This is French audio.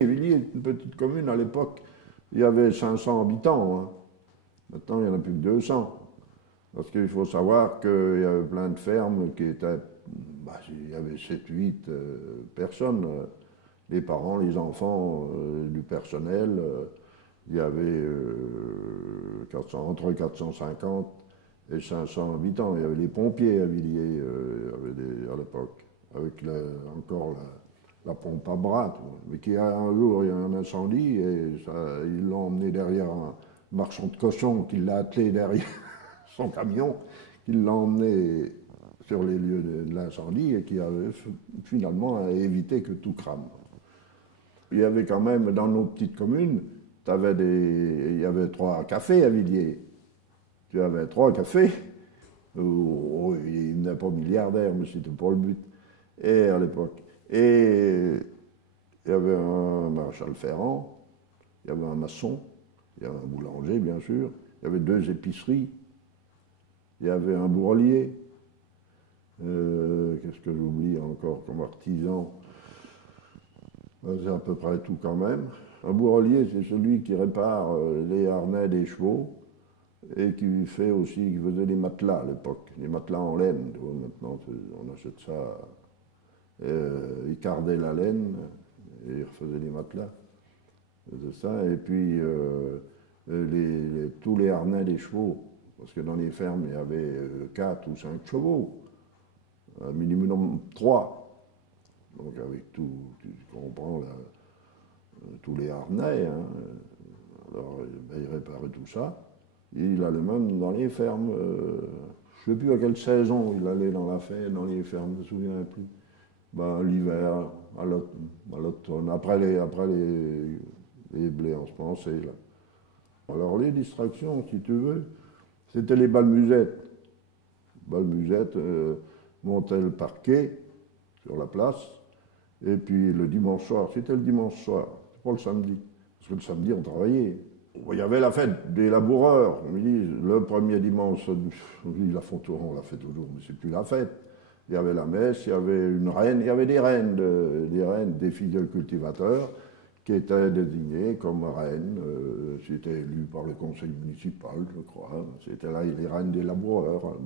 Villiers est une petite commune à l'époque. Il y avait 500 habitants, hein. Maintenant, il n'y en a plus que 200. Parce qu'il faut savoir qu'il y avait plein de fermes qui étaient. Il y avait 7-8 personnes. Les parents, les enfants, du personnel. Il y avait entre 450 et 500 habitants. Il y avait les pompiers à Villiers à l'époque, avec encore la pompe à bras. Mais un jour, il y a eu un incendie et ils l'ont emmené derrière un marchand de cochons qui l'a attelé derrière son camion, qui l'a emmené sur les lieux de l'incendie et qui avait finalement évité que tout crame. Il y avait quand même, dans nos petites communes, il y avait 3 cafés à Villiers. Tu avais 3 cafés. Il n'est pas milliardaire, mais c'était pas le but. Et à l'époque. Et il y avait un maréchal ferrant, il y avait un maçon, il y avait un boulanger, bien sûr, il y avait 2 épiceries, il y avait un bourrelier. Qu'est-ce que j'oublie encore comme artisan? C'est à peu près tout quand même. Un bourrelier, c'est celui qui répare les harnais des chevaux et qui fait aussi, qui faisait des matelas à l'époque, des matelas en laine. Maintenant, on achète ça. Il cardait la laine et il refaisait les matelas. C'est ça. Et puis tous les harnais des chevaux, parce que dans les fermes, il y avait 4 ou 5 chevaux, un minimum 3. Donc avec tout, tu comprends tous les harnais, hein. Alors il réparait tout ça. Et il allait même dans les fermes. Je ne sais plus à quelle saison il allait dans dans les fermes, je ne me souviens plus. Ben, l'hiver, à l'automne, après les blés ensemencés, là. Alors les distractions, si tu veux, c'était les balmusettes. Balmusettes montaient le parquet sur la place. Et puis le dimanche soir, c'était le dimanche soir, pas le samedi. Parce que le samedi, on travaillait. Il y avait la fête des laboureurs. On me dit, le premier dimanche, on dit, la Fontauron, on l'a fait toujours, mais c'est plus la fête. Il y avait la messe, il y avait une reine, il y avait des reines, des fidèles cultivateurs qui étaient désignées comme reines. C'était élu par le conseil municipal, je crois. C'était là les reines des laboureurs.